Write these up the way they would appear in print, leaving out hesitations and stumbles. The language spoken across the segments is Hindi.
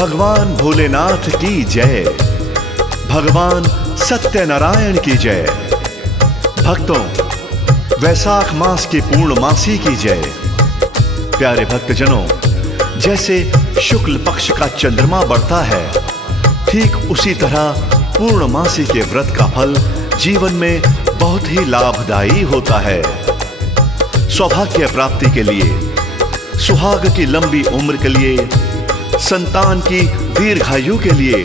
भगवान भोलेनाथ की जय, भगवान सत्यनारायण की जय। भक्तों, वैशाख मास की पूर्णमासी की जय। प्यारे भक्तजनों, जैसे शुक्ल पक्ष का चंद्रमा बढ़ता है, ठीक उसी तरह पूर्णमासी के व्रत का फल जीवन में बहुत ही लाभदायी होता है। सौभाग्य प्राप्ति के लिए, सुहाग की लंबी उम्र के लिए, संतान की दीर्घायु के लिए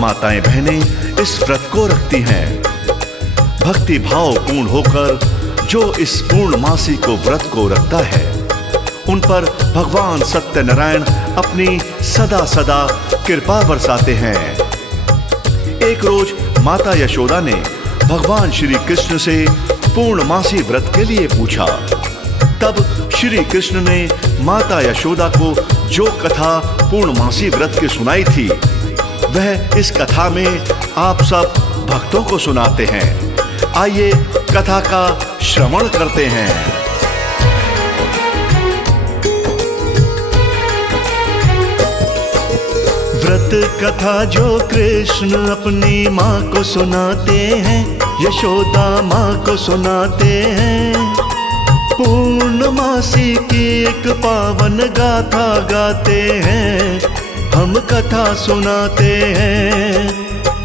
माताएं बहनें इस व्रत को रखती हैं। भक्ति भाव पूर्ण होकर जो इस पूर्णमासी को व्रत को रखता है, उन पर भगवान सत्यनारायण अपनी सदा सदा कृपा बरसाते हैं। एक रोज माता यशोदा ने भगवान श्री कृष्ण से पूर्णमासी व्रत के लिए पूछा। तब श्री कृष्ण ने माता यशोदा को जो कथा पूर्णमासी व्रत की सुनाई थी, वह इस कथा में आप सब भक्तों को सुनाते हैं। आइए कथा का श्रवण करते हैं। व्रत कथा जो कृष्ण अपनी माँ को सुनाते हैं, यशोदा माँ को सुनाते हैं। पूर्णमासी की एक पावन गाथा गाते हैं, हम कथा सुनाते हैं।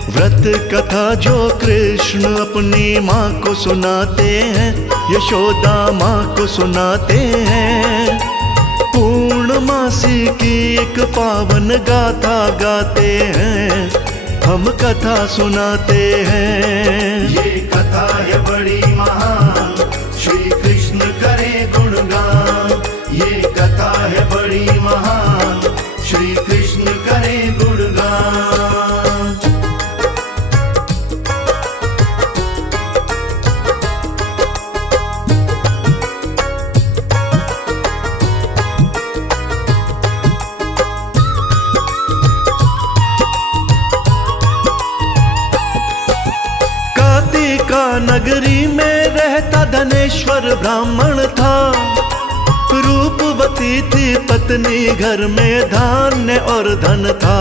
व्रत कथा जो कृष्ण अपनी माँ को सुनाते हैं, यशोदा माँ को सुनाते हैं। पूर्णमासी की एक पावन गाथा गाते हैं, हम कथा सुनाते हैं। ये कथा है बड़ी महान, श्री कृष्ण करे गुणगान। ये कथा है बड़ी महान, श्री कृष्ण करे गुणगान। नगरी में रहता धनेश्वर ब्राह्मण था। रूपवती थी पत्नी, घर में धान्य और धन था।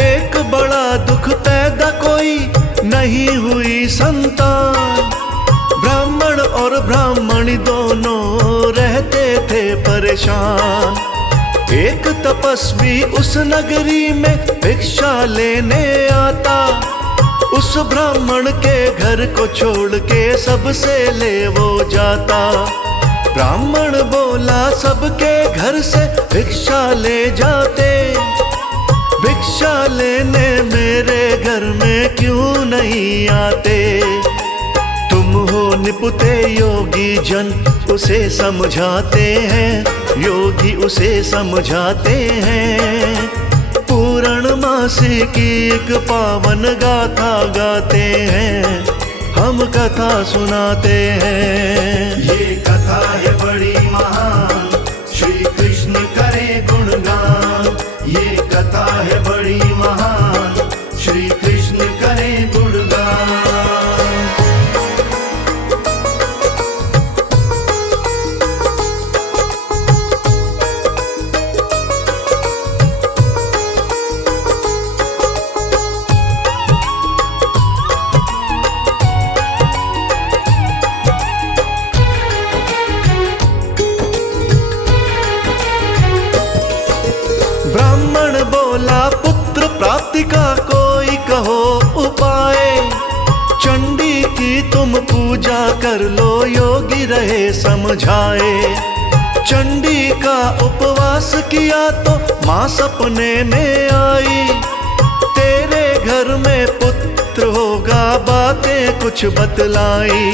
एक बड़ा दुख पैदा कोई नहीं हुई संतान। ब्राह्मण और ब्राह्मणी दोनों रहते थे परेशान। एक तपस्वी उस नगरी में भिक्षा लेने आता। उस ब्राह्मण के घर को छोड़ के सबसे ले वो जाता। ब्राह्मण बोला, सबके घर से भिक्षा ले जाते, भिक्षा लेने मेरे घर में क्यों नहीं आते। तुम हो निपुते योगी जन, उसे समझाते हैं, योगी उसे समझाते हैं। पूर्णमासी की एक पावन गाथा गाते हैं, हम कथा सुनाते हैं। ये कथा है बड़ी महान, श्री कृष्ण करे गुणगान। ये कथा है बड़ी महान, श्री कृष्ण करे गुणगान। ब्राह्मण बोला, पुत्र प्राप्ति का कोई कहो उपाय। चंडी की तुम पूजा कर लो, योगी रहे समझाए। चंडी का उपवास किया तो माँ सपने में आई। तेरे घर में पुत्र होगा, बातें कुछ बतलाई।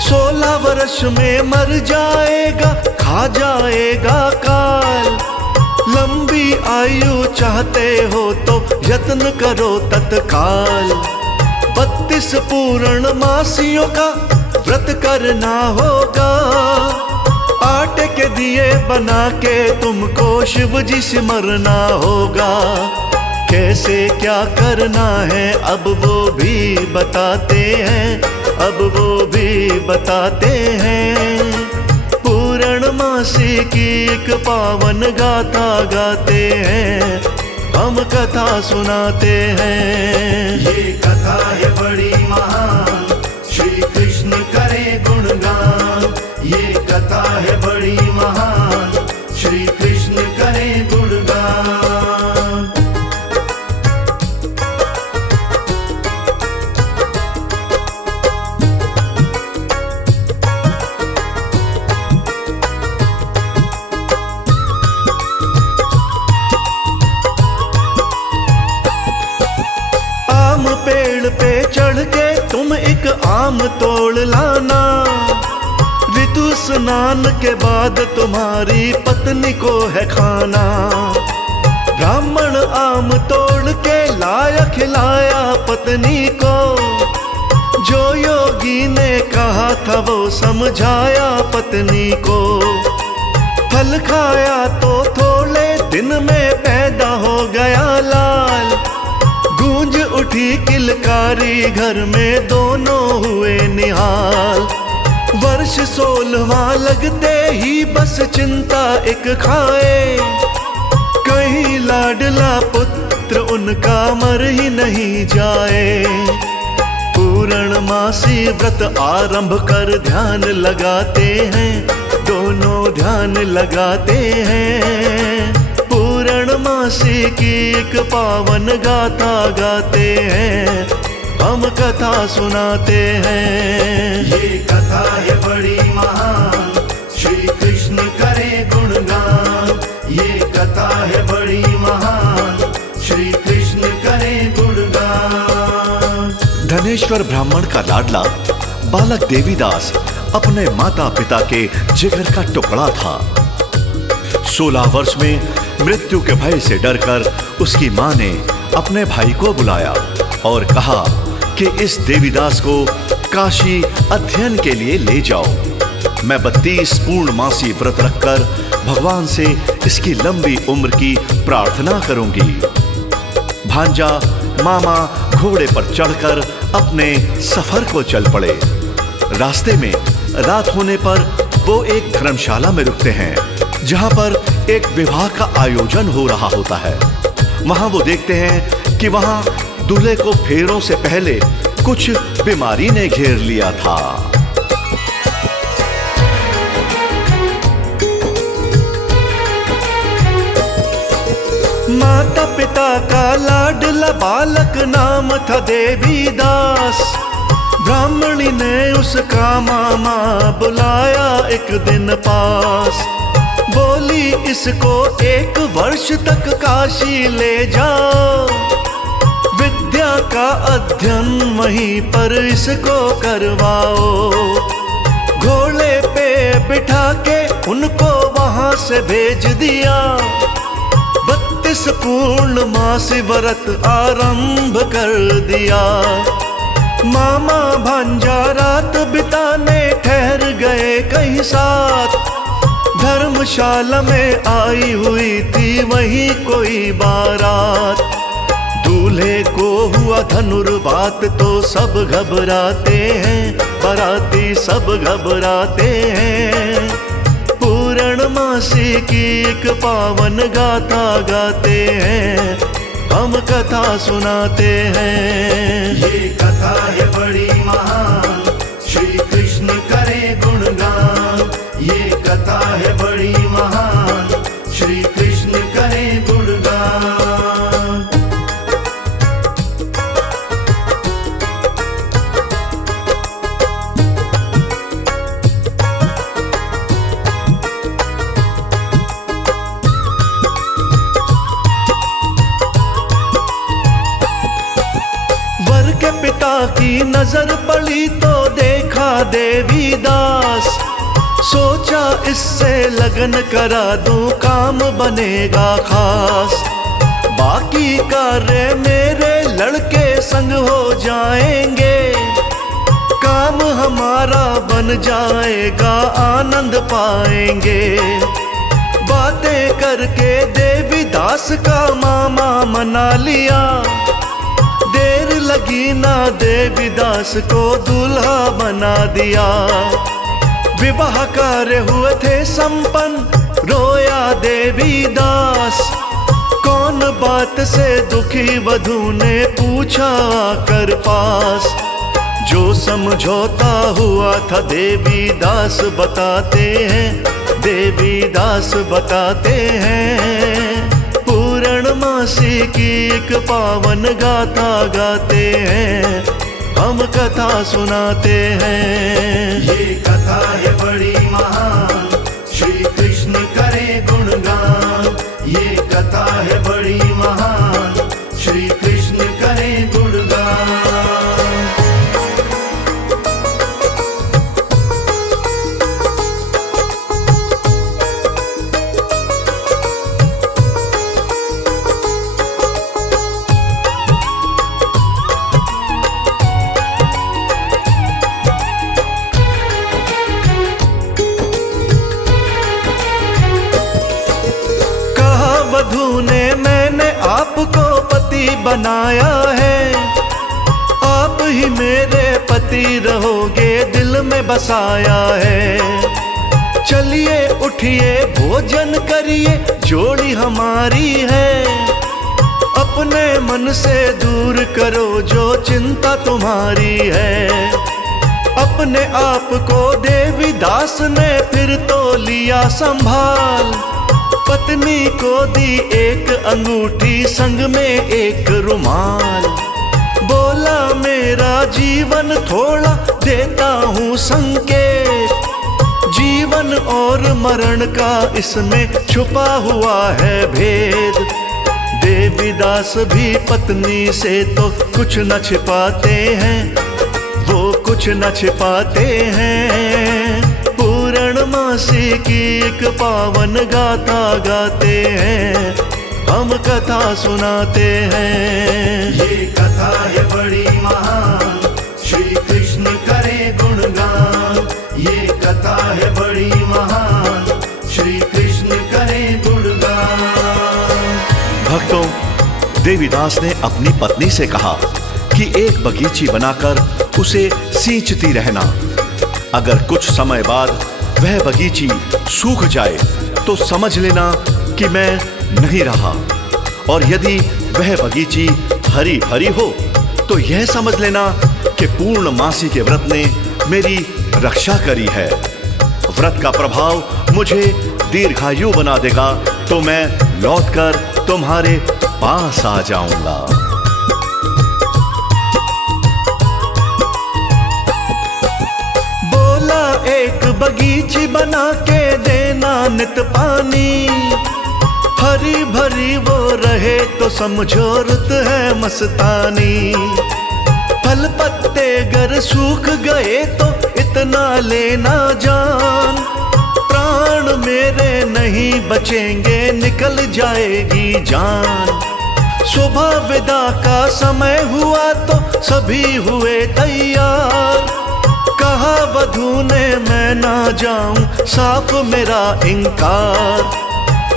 16 वर्ष में मर जाएगा, खा जाएगा काल। लंबी आयु चाहते हो तो यत्न करो तत्काल। 32 पूर्णमासियों का व्रत करना होगा। आटे के दिए बना के तुमको शिव जी सिमरना होगा। कैसे क्या करना है अब वो भी बताते हैं, अब वो भी बताते हैं। पूर्णमासी की एक पावन गाथा गाते हैं, हम कथा सुनाते हैं। ये कथा है बड़ी महान, श्री कृष्ण करे गुणगान। ये कथा है बड़ी महान, श्री कृष्ण करे गुणगान। आम पेड़ पे चढ़ के तुम एक आम तोड़ लाना, ऋतु स्नान के बाद तुम्हारी पत्नी को है खाना। ब्राह्मण आम तोड़ के लाया खिलाया पत्नी को, जो योगी ने कहा था वो समझाया पत्नी को। फल खाया तो थोड़े दिन में पैदा हो गया लाल, गूंज उठी किलकारी घर में दोनों हुए निहाल। वर्ष 16वां लगते ही बस चिंता एक खाए, कहीं लाडला पुत्र उनका मर ही नहीं जाए। पूर्णमासी व्रत आरंभ कर ध्यान लगाते हैं, दोनों ध्यान लगाते हैं। पूर्णमासी की एक पावन गाथा गाते हैं, हम कथा सुनाते हैं। ये कथा है बड़ी महान, श्री कृष्ण करे गुणगान। ये कथा है बड़ी महान, श्री कृष्ण करे गुणगान। धनेश्वर ब्राह्मण का लाडला बालक देवीदास अपने माता पिता के जिगर का टुकड़ा था। 16 वर्ष में मृत्यु के भय से डरकर उसकी मां ने अपने भाई को बुलाया और कहा कि इस देवीदास को काशी अध्ययन के लिए ले जाओ। मैं 32 पूर्णमासी व्रत रखकर भगवान से इसकी लंबी उम्र की प्रार्थना करूंगी। भांजा मामा घोड़े पर चढ़कर अपने सफर को चल पड़े। रास्ते में रात होने पर वो एक धर्मशाला में रुकते हैं, जहां पर एक विवाह का आयोजन हो रहा होता है। वहां वो देखते हैं कि वहां दूल्हे को फेरों से पहले कुछ बीमारी ने घेर लिया था। माता पिता का लाडला बालक नाम था देवीदास। ब्राह्मणी ने उसका मामा बुलाया एक दिन पास, बोली इसको 1 वर्ष तक काशी ले जाओ, विद्या का अध्ययन वहीं पर इसको करवाओ। घोड़े पे बिठा के उनको वहां से भेज दिया, 32 पूर्णमासी व्रत आरंभ कर दिया। मामा भांजा रात बिताने ठहर गए कहीं साथ, धर्मशाला में आई हुई थी वहीं कोई बारात। दूल्हे को हुआ धनुर्वात तो सब घबराते हैं, बाराती सब घबराते हैं। पूर्णमासी की एक पावन गाथा गाते हैं, हम कथा सुनाते हैं। ये कथा है बड़ी महान, श्री कृष्ण करे गुणगान। ये कथा है बड़ी महान, श्री कृष्ण करे गुणगान। वर के पिता की नजर पड़ी तो देखा देवीदास, सोचा इससे लगन करा दूं काम बनेगा खास। बाकी कार्य मेरे लड़के संग हो जाएंगे, काम हमारा बन जाएगा आनंद पाएंगे। बातें करके देवीदास का मामा मना लिया, देर लगी ना देवीदास को दूल्हा बना दिया। विवाह कार्य हुए थे संपन्न, रोया देवी दास। कौन बात से दुखी वधू ने पूछा कर पास। जो समझौता हुआ था देवी दास बताते हैं, देवी दास बताते हैं। पूर्णमासी की एक पावन गाथा गाते हैं, हम कथा सुनाते हैं। ये कथा है बड़ी महान, श्री कृष्ण करे गुणगान। ये कथा है बड़ी महान, श्री कृष्ण करे गुणगान। वधू ने मैंने आपको पति बनाया है, आप ही मेरे पति रहोगे दिल में बसाया है। चलिए उठिए भोजन करिए, जोड़ी हमारी है। अपने मन से दूर करो जो चिंता तुम्हारी है। अपने आप को देवी दास ने फिर तो लिया संभाल। पत्नी को दी एक अंगूठी, संग में एक रुमाल। बोला मेरा जीवन थोड़ा देता हूँ संकेत। जीवन और मरण का इसमें छुपा हुआ है भेद। देवीदास भी पत्नी से तो कुछ न छिपाते हैं, वो कुछ न छिपाते हैं। पूर्णमासी की एक पावन गाथा गाते हैं, हम कथा सुनाते हैं। ये कथा है बड़ी महान, श्री कृष्ण करे गुणगान। ये कथा है बड़ी महान, श्री कृष्ण करे गुणगान। भक्तों, देवीदास ने अपनी पत्नी से कहा कि एक बगीची बनाकर उसे सींचती रहना। अगर कुछ समय बाद वह बगीची सूख जाए तो समझ लेना कि मैं नहीं रहा, और यदि वह बगीची हरी भरी हो तो यह समझ लेना कि पूर्णमासी के व्रत ने मेरी रक्षा करी है। व्रत का प्रभाव मुझे दीर्घायु बना देगा तो मैं लौटकर तुम्हारे पास आ जाऊंगा। एक बगीची बना के देना नित पानी। हरी भरी वो रहे तो समझो रुत है मस्तानी। फल पत्ते गर सूख गए तो इतना लेना जान। प्राण मेरे नहीं बचेंगे, निकल जाएगी जान। सुबह विदा का समय हुआ तो सभी हुए तैयार। कहा वधू ने मैं ना जाऊं, साफ मेरा इनकार।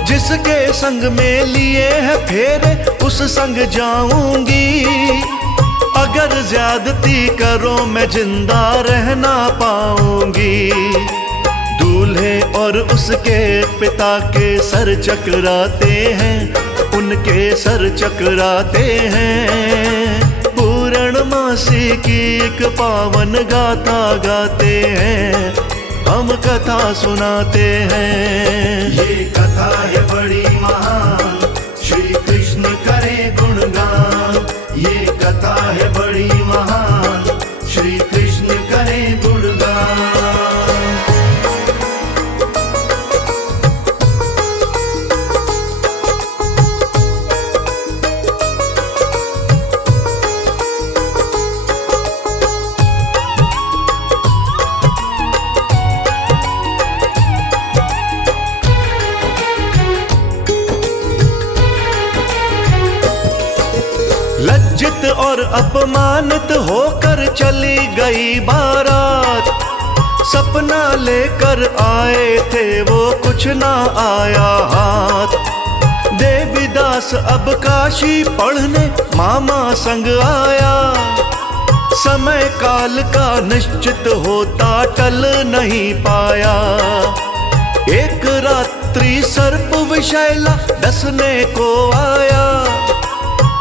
जिसके संग में लिए है फेरे उस संग जाऊंगी। अगर ज्यादती करो मैं जिंदा रह ना पाऊंगी। दूल्हे और उसके पिता के सर चकराते हैं, उनके सर चकराते हैं। पूर्णमासी की एक पावन गाथा गाते हैं, हम कथा सुनाते हैं। ये कथा है बड़ी महान, श्री कृष्ण करे गुणगान। ये कथा है बड़ी महान, श्री कृष्ण करे गुणगान। लज्जित और अपमानित होकर चली गई बारात। सपना लेकर आए थे वो कुछ ना आया हाथ। देवीदास अब काशी पढ़ने मामा संग आया। समय काल का निश्चित होता टल नहीं पाया। एक रात्रि सर्प विषैला डसने को आया।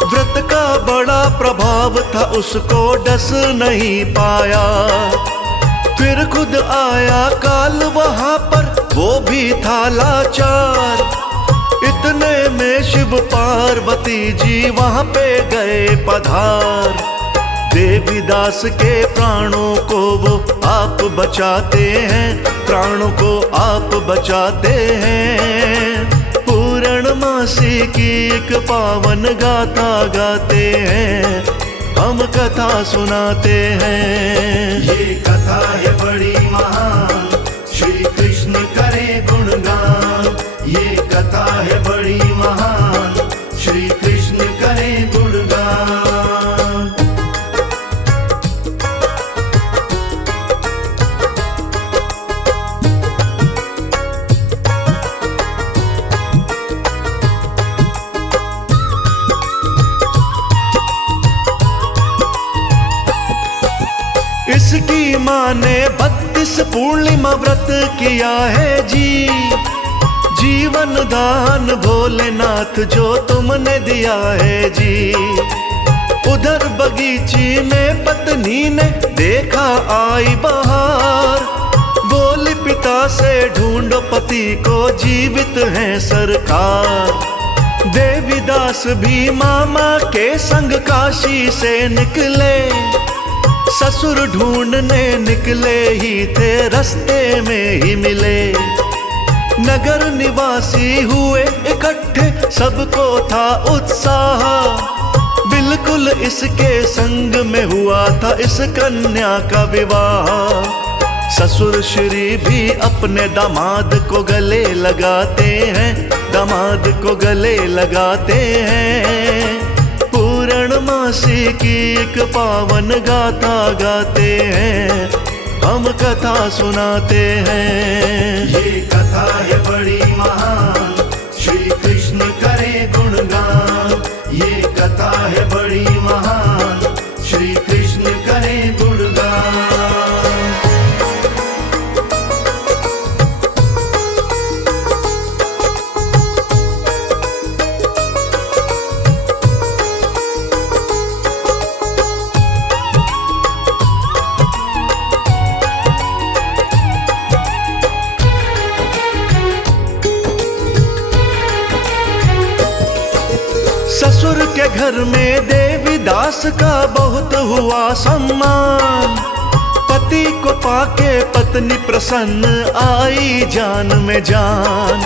व्रत का बड़ा प्रभाव था, उसको डस नहीं पाया। फिर खुद आया काल वहां पर, वो भी था लाचार। इतने में शिव पार्वती जी वहां पे गए पधार। देवीदास के प्राणों को वो आप बचाते हैं, प्राणों को आप बचाते हैं। पूर्णमासी की एक पावन गाथा गाते हैं, हम कथा सुनाते हैं। ये कथा है बड़ी महान, श्री कृष्ण करे गुणगान। ये कथा है बड़ी महान, श्री कृष्ण करे गुणगान। इसकी माँ ने 32 पूर्णिमा व्रत किया है जी। जीवन दान भोलेनाथ जो तुमने दिया है जी। उधर बगीची में पत्नी ने देखा आई बहार। बोली पिता से ढूंढो पति को, जीवित है सरकार। देवीदास भी मामा के संग काशी से निकले। ससुर ढूंढने निकले ही थे, रास्ते में ही मिले। नगर निवासी हुए इकट्ठे, सबको था उत्साह। बिल्कुल इसके संग में हुआ था इस कन्या का विवाह। ससुर श्री भी अपने दामाद को गले लगाते हैं, दामाद को गले लगाते हैं। पूर्णमासी की एक पावन गाथा गाते हैं, हम कथा सुनाते हैं। ये कथा है बड़ी महान, श्री कृष्ण करे गुणगान। ये कथा है बड़ी महान, श्री कृष्ण करे गुणगान। ससुर के घर में देवीदास का बहुत हुआ सम्मान। पति को पाके पत्नी प्रसन्न आई जान में जान।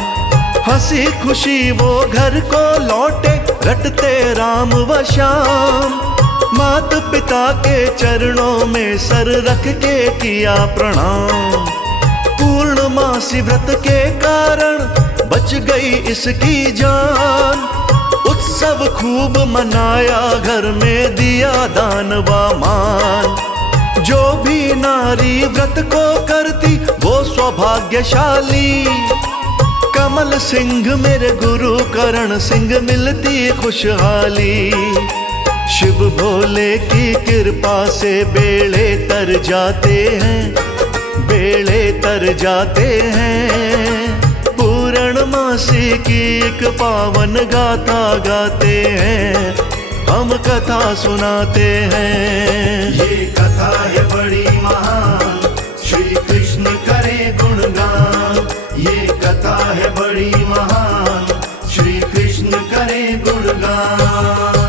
हंसी खुशी वो घर को लौटे, रटते राम व श्याम। मात पिता के चरणों में सर रख के किया प्रणाम। पूर्णमासी व्रत के कारण बच गई इसकी जान। उत्सव खूब मनाया, घर में दिया दान व मान। जो भी नारी व्रत को करती वो सौभाग्यशाली। कमल सिंह मेरे गुरु करण सिंह मिलती खुशहाली। शिव भोले की कृपा से बेड़े तर जाते हैं, बेड़े तर जाते हैं। पूर्णमासी की एक पावन गाथा गाते हैं, हम कथा सुनाते हैं। ये कथा है बड़ी महान, श्री कृष्ण करे गुणगान। ये कथा है बड़ी महान, श्री कृष्ण करे गुणगान।